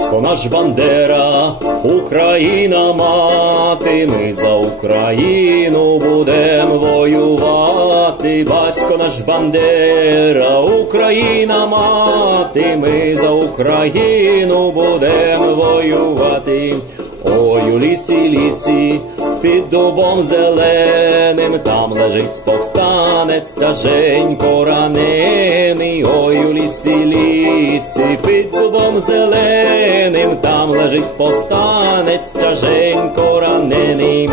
Батько наш Бандера, Україна мати, ми за Україну будем воювати. Батько наш Бандера, Україна мати, ми за Україну будем воювати. Ой, у лісі, лісі, під дубом зеленим, там лежить повстанець тяженько ранений. Ой, у лісі, лісі, під дубом зеленим, там лежить повстанець тяженько ранений.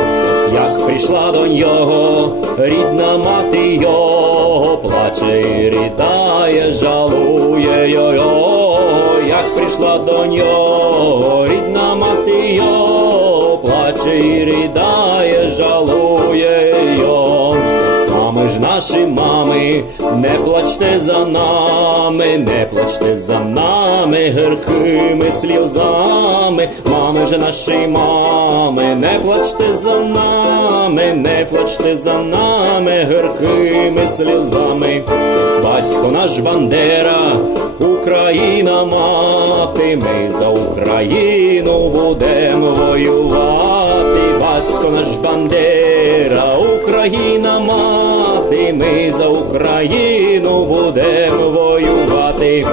Як прийшла до нього рідна мати його, плаче і ридає, жалує його. Як прийшла до нього рідна мати його, плаче і ридає, жалує його. Мами ж наші мами, не плачте за нами, не плачте за нами гіркими сльозами. Мами ж наші мами, не плачте за нами, не плачте за нами гіркими сльозами. Батько наш Бандера, Україна мати, ми за Україну будем воювати. Батько наш Бандера, Україна мати, ми за Україну будем воювати.